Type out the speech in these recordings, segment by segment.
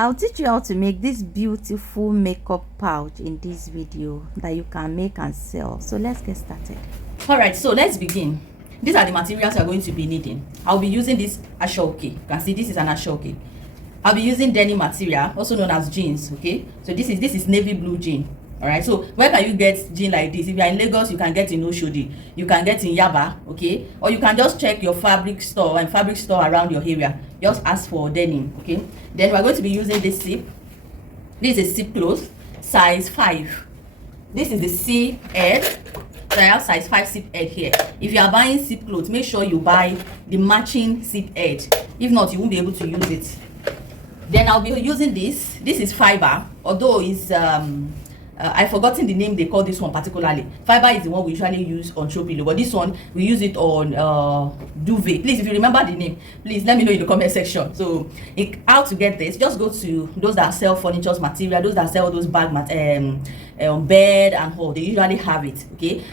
I'll teach you how to make this beautiful makeup pouch in this video that you can make and sell. So let's get started. All right, so let's begin. These are the materials you're going to be needing. I'll be using this asoke. You can see this is an asoke. I'll be using denim material, also known as jeans. Okay, so this is navy blue jean. All right, so where can you get jean like this? If you're in Lagos, you can get in Oshodi, you can get in Yaba, okay, or you can just check your fabric store and fabric store around your area. Just ask for denim. Okay, then we're going to be using this zip. This is a zip cloth, size 5. This is the zip head. So I have size 5 zip head here. If you are buying zip clothes, make sure you buy the matching zip head. If not, you won't be able to use it. Then I'll be using this. This is fiber, although it's I've forgotten the name they call this one particularly. Fiber is the one we usually use on throw pillow, but this one we use it on duvet. Please, if you remember the name, please let me know in the comment section. So how to get this, just go to those that sell furniture material, those that sell those bag bed and all. They usually have it. Okay,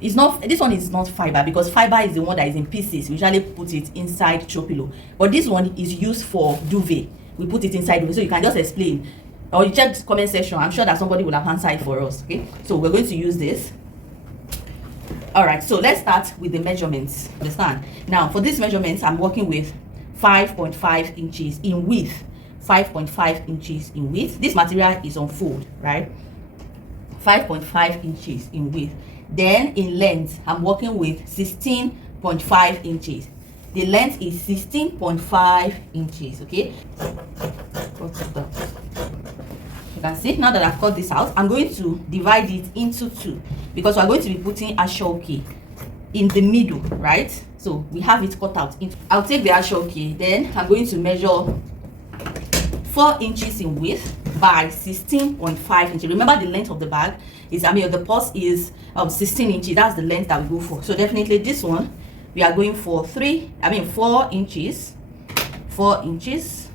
it's not, this one is not fiber, because fiber is the one that is in pieces. We usually put it inside throw pillow, but this one is used for duvet. We put it inside duvet, so you can just explain, or you check the comment section. I'm sure that somebody will have answered it for us. Okay, so we're going to use this. All right, so let's start with the measurements. Understand? Now for these measurements, I'm working with 5.5 inches in width. 5.5 inches in width. This material is on fold, right? 5.5 inches in width. Then in length, I'm working with 16.5 inches. The length is 16.5 inches. Okay, you can see now that I've cut this out, I'm going to divide it into 2, because we're going to be putting asoke in the middle, right? So we have it cut out. I'll take the asoke, then I'm going to measure 4 inches in width by 16.5 inches. Remember, the length of the bag is, the purse is 16 inches. That's the length that we go for. So definitely this one, we are going for 4 inches. 4 inches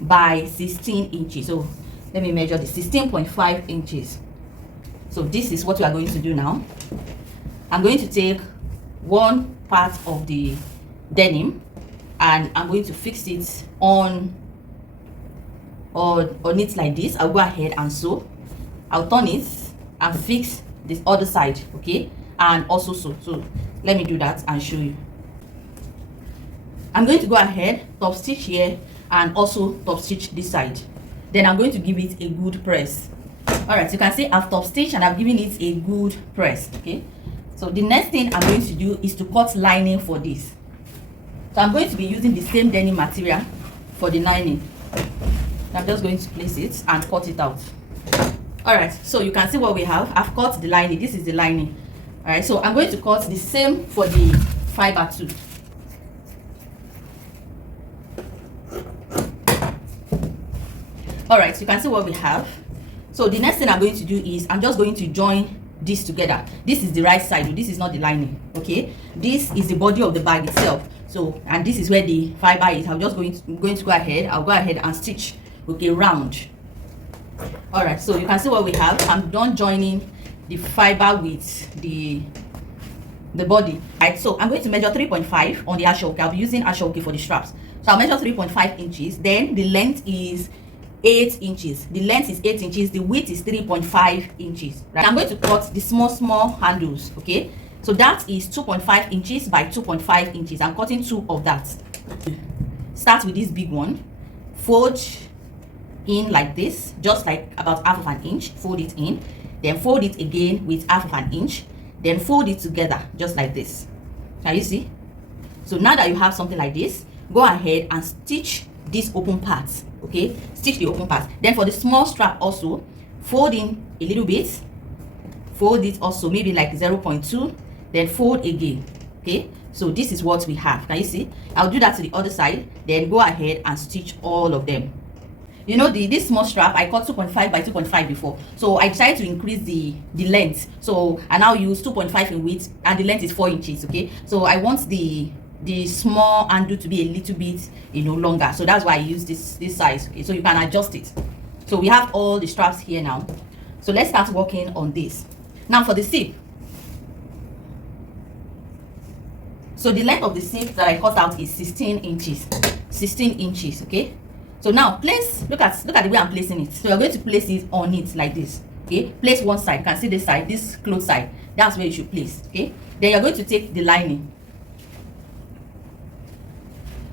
by 16 inches. So let me measure the 16.5 inches. So this is what we are going to do now. I'm going to take one part of the denim and I'm going to fix it on it like this. I'll go ahead and sew. I'll turn it and fix this other side, okay, and also sew. So let me do that and show you. I'm going to go ahead, top stitch here and also top stitch this side. Then I'm going to give it a good press. All right, you can see I've top stitched and I've given it a good press. Okay, so the next thing I'm going to do is to cut lining for this. So I'm going to be using the same denim material for the lining. I'm just going to place it and cut it out. All right, so you can see what we have. I've cut the lining. This is the lining. All right, so I'm going to cut the same for the fiber too. All right, so you can see what we have. So the next thing I'm going to do is I'm just going to join this together. This is the right side, this is not the lining. Okay, this is the body of the bag itself. So, and this is where the fiber is. I'm going to go ahead. I'll go ahead and stitch, okay, round. All right, so you can see what we have. I'm done joining the fiber with the body. All right, so I'm going to measure 3.5 on the asoke. I'll be using asoke for the straps. So I'll measure 3.5 inches. Then the length is 8 inches. The length is 8 inches. The width is 3.5 inches. Right? I'm going to cut the small handles. Okay, so that is 2.5 inches by 2.5 inches. I'm cutting 2 of that. Start with this big one. Fold in like this, just like about half of an inch. Fold it in, then fold it again with half of an inch, then fold it together just like this. Can you see? So now that you have something like this, go ahead and stitch this open part. Okay, stitch the open part. Then for the small strap also, fold in a little bit, fold it also maybe like 0.2, then fold again. Okay, so this is what we have. Can you see? I'll do that to the other side, then go ahead and stitch all of them. You know, this small strap I cut 2.5 by 2.5 before, so I decided to increase the length. So I now use 2.5 in width and the length is 4 inches. Okay, so I want the small handle to be a little bit, you know, longer, so that's why I use this size. Okay, so you can adjust it. So we have all the straps here now, so let's start working on this. Now for the zip, so the length of the zip that I cut out is 16 inches. 16 inches. Okay, So now place, look at the way I'm placing it. So you're going to place it on it like this. Okay, place one side. You can see this side, this closed side. That's where you should place. Okay, then you're going to take the lining.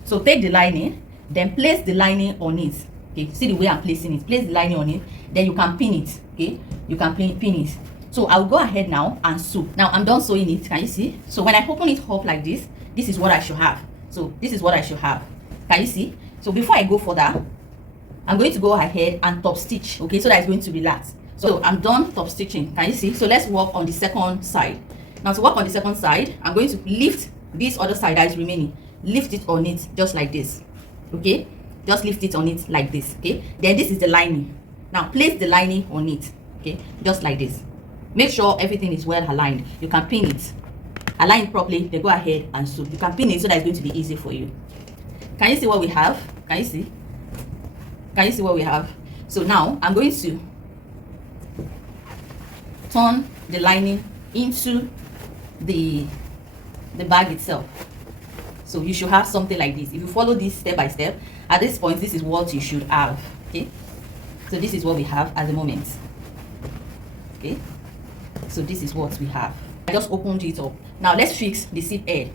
So take the lining, then place the lining on it. Okay, see the way I'm placing it. Place the lining on it, then you can pin it. Okay, you can pin it. So I'll go ahead now and sew. Now I'm done sewing it. Can you see? So when I open it up like this is what I should have. So this is what I should have. Can you see? So before I go further, I'm going to go ahead and top stitch. Okay, so that it's going to relax. So I'm done top stitching. Can you see? So let's work on the second side. Now to work on the second side, I'm going to lift this other side that is remaining. Lift it on it just like this. Okay, just lift it on it like this. Okay, then this is the lining. Now place the lining on it. Okay, just like this. Make sure everything is well aligned. You can pin it. Align it properly, then go ahead and sew. You can pin it so that it's going to be easy for you. Can you see what we have? Can you see? Can you see what we have? So now I'm going to turn the lining into the bag itself. So you should have something like this. If you follow this step by step, at this point, this is what you should have. Okay, so this is what we have at the moment. Okay, so this is what we have. I just opened it up. Now let's fix the zip head.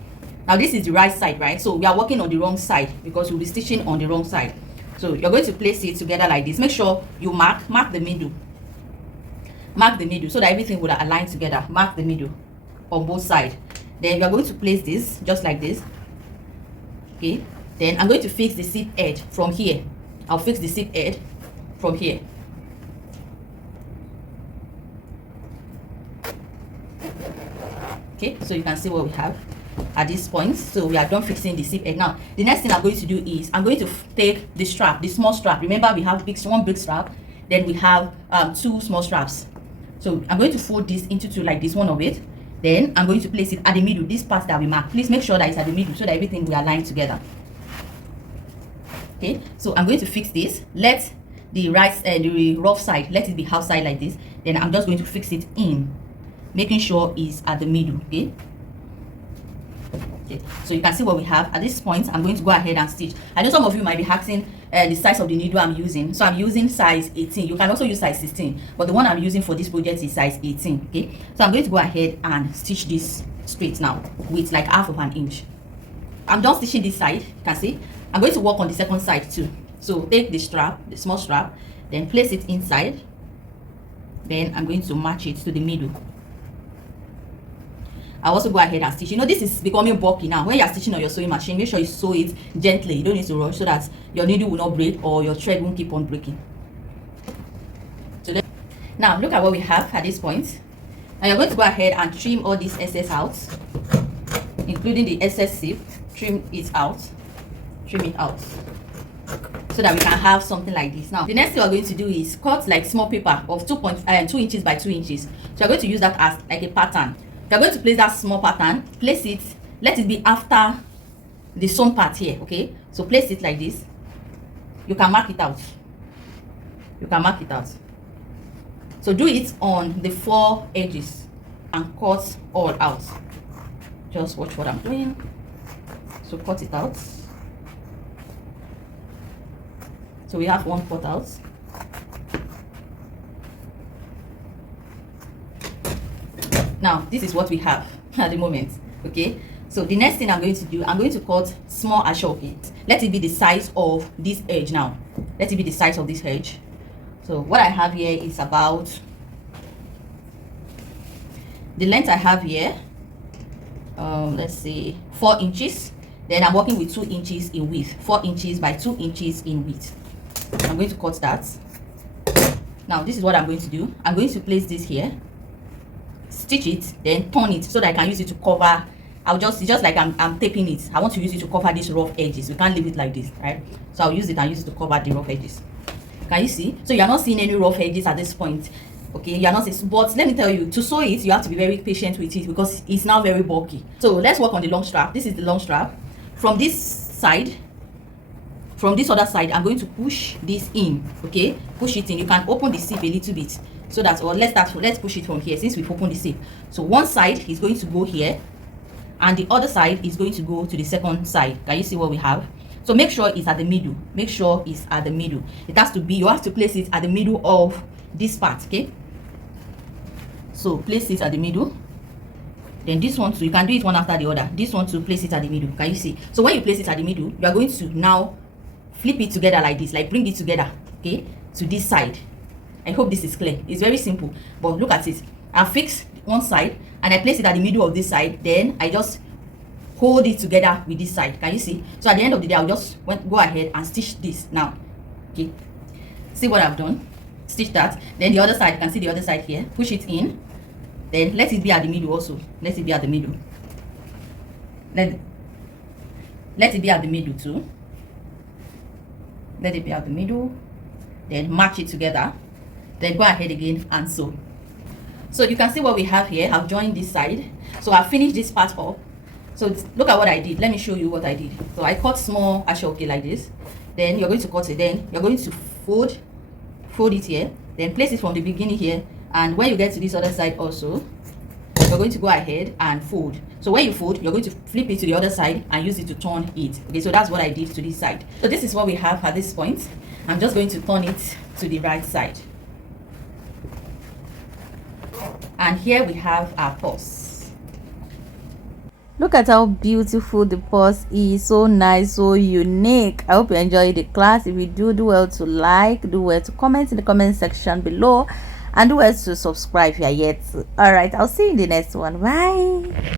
Now this is the right side, right? So we are working on the wrong side because we'll be stitching on the wrong side. So you're going to place it together like this. Make sure you mark the middle. Mark the middle so that everything will align together. Mark the middle on both sides. Then you're going to place this just like this. Okay, then I'm going to fix the zip edge from here. I'll fix the zip edge from here. Okay, so you can see what we have at this point. So we are done fixing the zip edge. Now the next thing I'm going to do is I'm going to take the strap, the small strap. Remember, we have one big strap, then we have two small straps. So I'm going to fold this into two like this, one of it. Then I'm going to place it at the middle, this part that we mark. Please make sure that it's at the middle so that everything will align together. Okay, so I'm going to fix this. Let the the rough side, let it be outside like this. Then I'm just going to fix it in, making sure it's at the middle. Okay. Okay, so you can see what we have at this point. I'm going to go ahead and stitch. I know some of you might be asking the size of the needle I'm using. So I'm using size 18. You can also use size 16, but the one I'm using for this project is size 18. Okay, so I'm going to go ahead and stitch this straight now with like half of an inch. I'm done stitching this side. You can see I'm going to work on the second side too. So take the strap, the small strap, then place it inside. Then I'm going to match it to the middle. I'll also go ahead and stitch. You know, this is becoming bulky now. When you're stitching on your sewing machine, make sure you sew it gently. You don't need to rush so that your needle will not break or your thread won't keep on breaking. So now look at what we have at this point. Now you're going to go ahead and trim all this excess out, including the excess zip. Trim it out, so that we can have something like this. Now the next thing we're going to do is cut like small paper of 2 inches by 2 inches. So you're going to use that as like a pattern. You're going to place that small pattern, place it, let it be after the sewn part here. Okay, so place it like this. You can mark it out. So do it on the 4 edges and cut all out. Just watch what I'm doing. So cut it out. So we have one cut out. Now this is what we have at the moment. Okay, so the next thing I'm going to do, I'm going to cut small ashoke. Let it be the size of this edge. Now let it be the size of this edge. So what I have here is about the length I have here, let's say 4 inches. Then I'm working with 2 inches in width, 4 inches by 2 inches in width. I'm going to cut that. Now this is what I'm going to do. I'm going to place this here, stitch it, then turn it so that I can use it to cover. It's just like I'm taping it. I want to use it to cover these rough edges. We can't leave it like this, right? So I'll use it and use it to cover the rough edges. Can you see? So you're not seeing any rough edges at this point. Okay, you're not seeing, but let me tell you, to sew it, you have to be very patient with it because it's now very bulky. So let's work on the long strap. This is the long strap. From this side, from this other side, I'm going to push this in. Okay, push it in. You can open the zip a little bit so that, or let's push it from here since we've opened the zip. So one side is going to go here and the other side is going to go to the second side. Can you see what we have? So make sure it's at the middle. Make sure it's at the middle. It has to be, you have to place it at the middle of this part, okay? So place it at the middle. Then this one too, you can do it one after the other. This one too, place it at the middle. Can you see? So when you place it at the middle, you are going to now flip it together like this, like bring it together, okay, to this side. I hope this is clear. It's very simple, but look at it. I fix one side and I place it at the middle of this side. Then I just hold it together with this side. Can you see? So at the end of the day, I'll just go ahead and stitch this now. Okay, see what I've done? Stitch that. Then the other side, you can see the other side here. Push it in. Then let it be at the middle also. Let it be at the middle. Let it be at the middle too. Let it be at the middle. Then match it together. Then go ahead again and sew. So you can see what we have here. I've joined this side. So I've finished this part up. So look at what I did. Let me show you what I did. So I cut small ashoke like this. Then you're going to cut it. Then you're going to fold it here. Then place it from the beginning here. And when you get to this other side also, you're going to go ahead and fold. So when you fold, you're going to flip it to the other side and use it to turn it. Okay, so that's what I did to this side. So this is what we have at this point. I'm just going to turn it to the right side. And here we have our purse. Look at how beautiful the purse is. So nice, so unique. I hope you enjoyed the class. If you do well to like, do well to comment in the comment section below, and do well to subscribe if you are yet. All right, I'll see you in the next one. Bye.